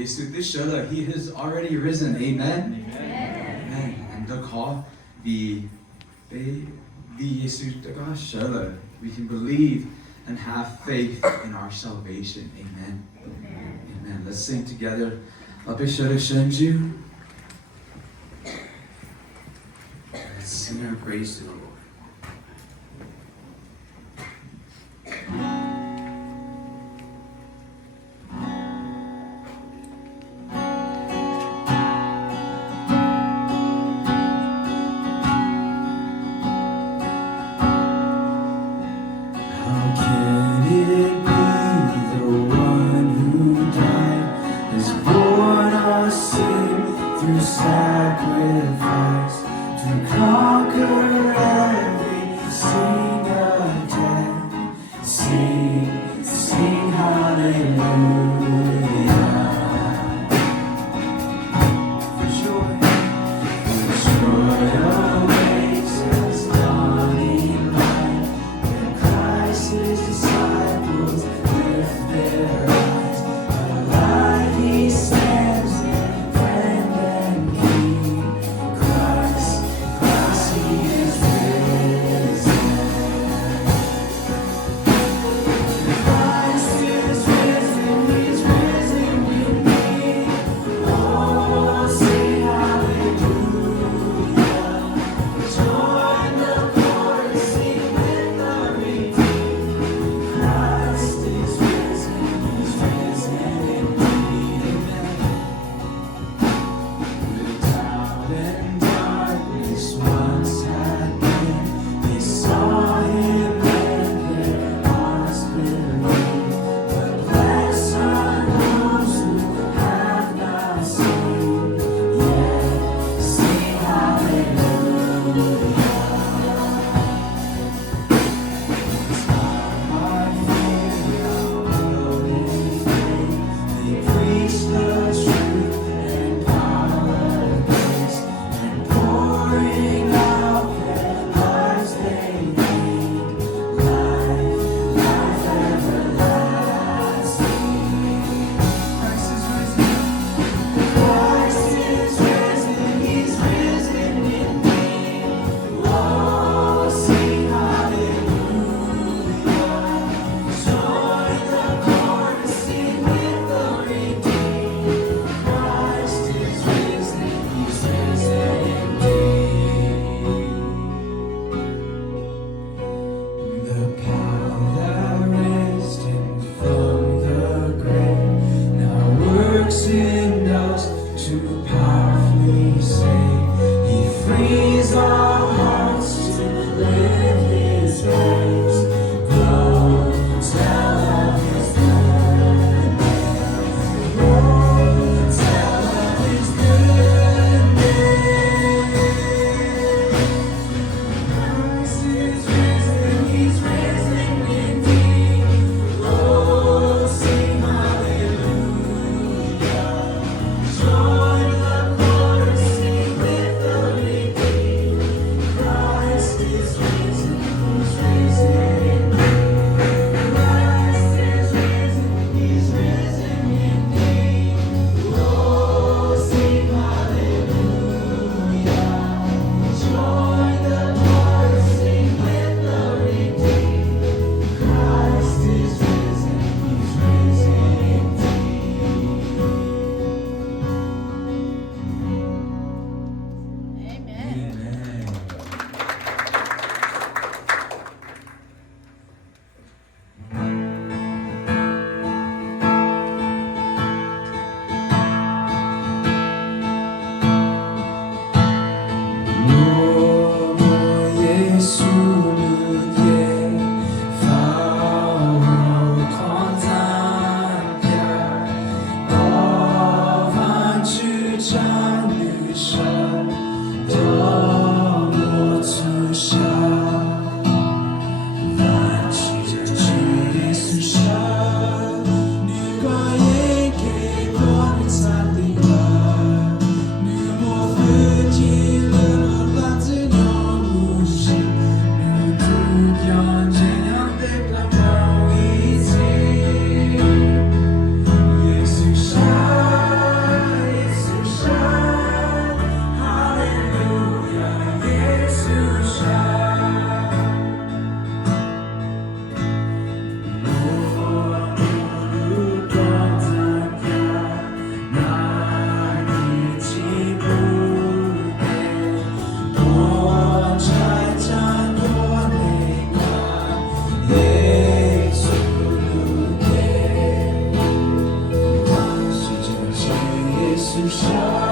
Yesu tới sớ là He has already risen. Amen. Amen. And đó khó vì Yesu đã có sớ là we can believe and have faith in our salvation. Amen. Amen. Let's sing together. Let's sing our praise to the Lord. Cheetah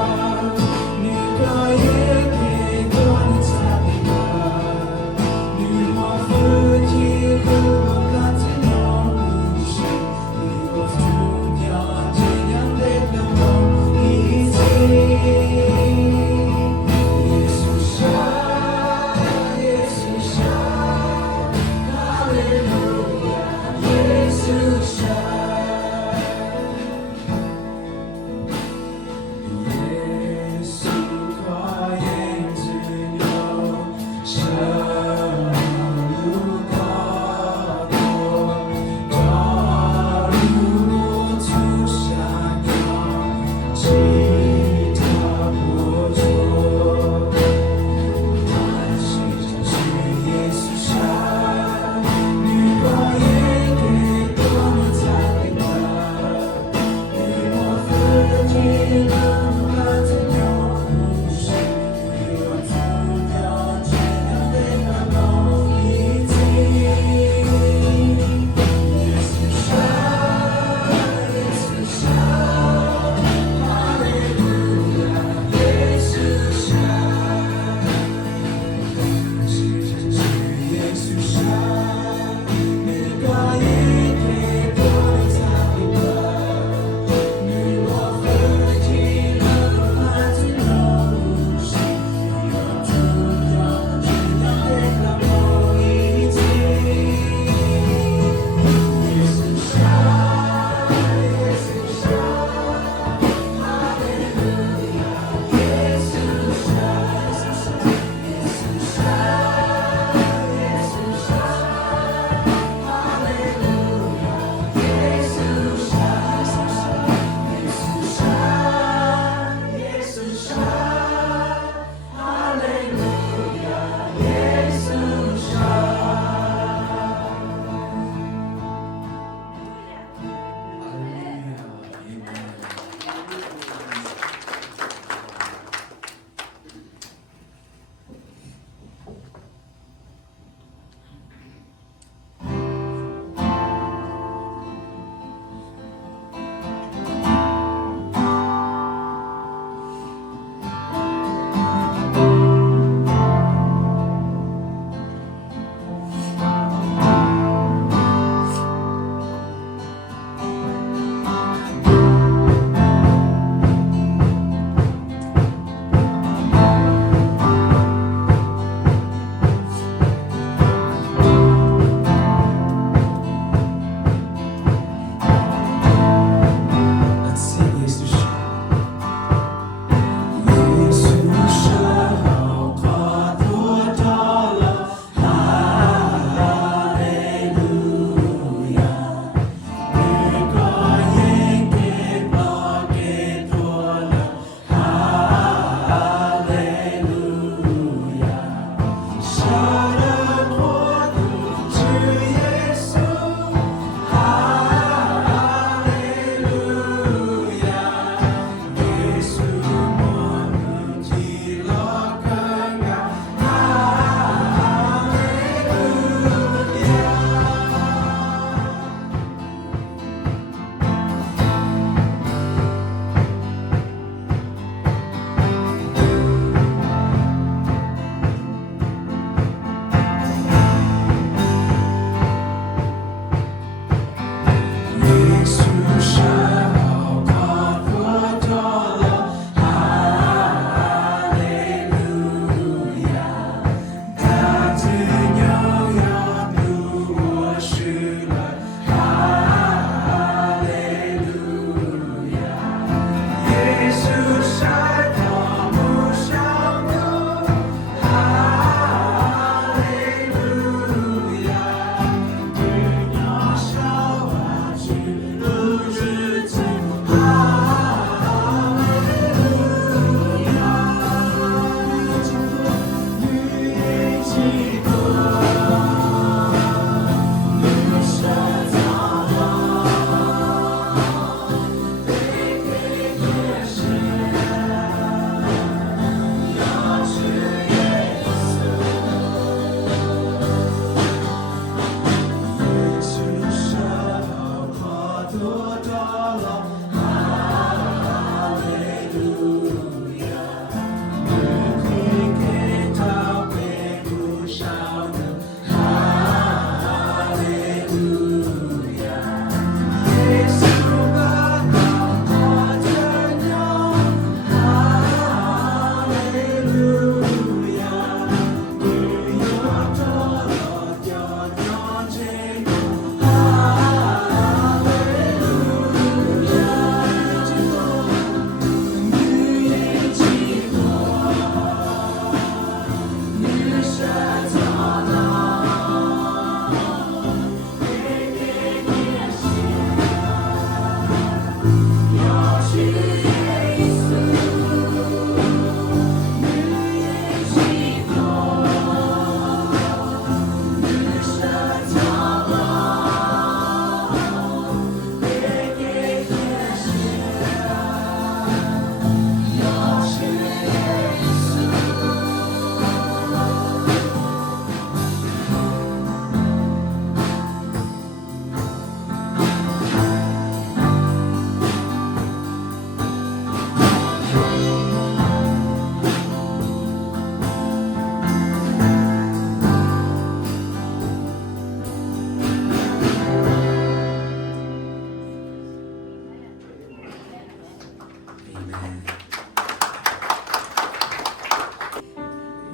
Amen.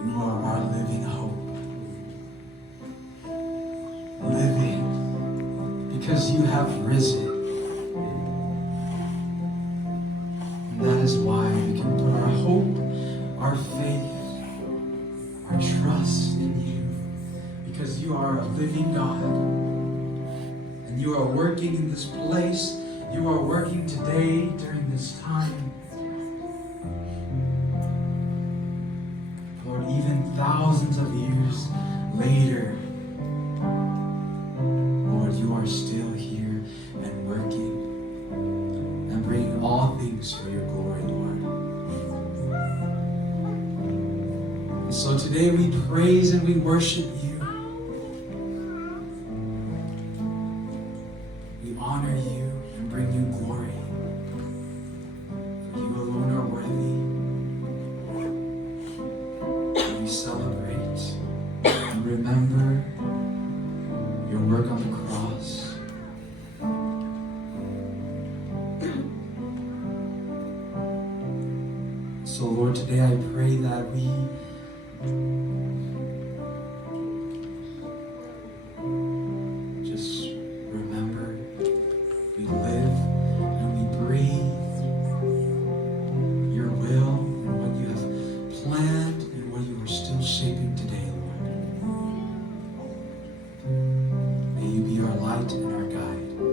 You are our living hope. Living because you have risen. And that is why we can put our hope, our faith, our trust in you. Because you are a living God. And you are working in this place. You are working today during this time. Lord, even thousands of years later, Lord, you are still here and working and bringing all things for your glory, Lord. And so today we praise and we worship you. We honor you and bring you glory. For you alone are worthy. We celebrate and remember your work on the cross. So Lord, today I pray that we just remember we live and we breathe your will and what you have planned and what you are still shaping today, Lord. May you be our light and our guide.